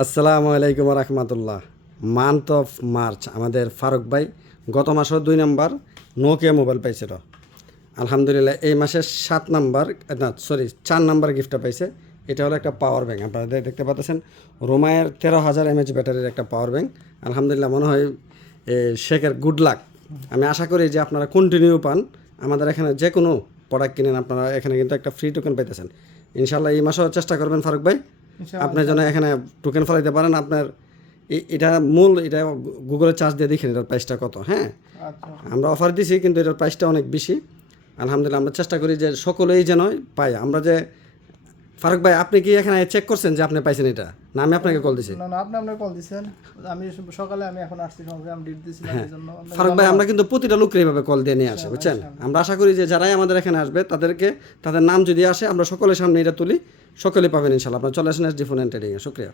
আসসালামু আলাইকুম রহমতুল্লাহ। Month of March আমাদের ফারুক ভাই গত মাসেও 2 নম্বর নোকিয়া মোবাইল পাইছিল। আলহামদুলিল্লাহ এই মাসের 7 নাম্বার, না সরি 4 নাম্বার গিফটটা পাইছে। এটা হলো একটা পাওয়ার ব্যাংক, আপনারা দেখতে পাচ্ছেন রোমায়ের 13,000 mAh ব্যাটারির একটা পাওয়ার ব্যাংক। আলহামদুলিল্লাহ মনে হয় শেখের গুড লাক। আমি আশা করি যে আপনারা কন্টিনিউ পান, আমাদের এখানে যে কোনো প্রোডাক্ট কিনেন আপনারা এখানে কিন্তু একটা ফ্রি টোকেন পাইতেছেন। ইনশাল্লাহ এই মাসেও চেষ্টা করবেন ফারুক ভাই, আপনার জন্য এখানে টোকেন ফলাইতে পারেন। আপনার এটা গুগলে চার্জ দিয়ে দেখেন এটার প্রাইসটা কত। হ্যাঁ, আমরা অফার দিছি কিন্তু এটার প্রাইসটা অনেক বেশি। আলহামদুলিল্লাহ আমরা চেষ্টা করি যে সকলেই যেন পাই। আমরা যে ফারুক ভাই, আপনি কি এখানে চেক করছেন যে আপনি পাইছেন এটা, না আমি আপনাকে কল দিছি? না আপনি কল দিছেন। আমি সকালে এখন আসছি, আমি ডিট দিছিলাম এইজন্য। ফারুক ভাই, আমরা কিন্তু প্রতিটা লোককে এইভাবে কল দিয়ে নিয়ে আসে, বুঝছেন? আমরা আশা করি যে যারাই আমাদের এখানে আসবে তাদের নাম যদি আসে আমরা সকলের সামনে এটা তুলি, সকলে পাবেন ইনশাল্লাহ। আপনারা চলে আসেন এসডি ফোন এন্ড ট্রেডিংয়ে। শুকরিয়া।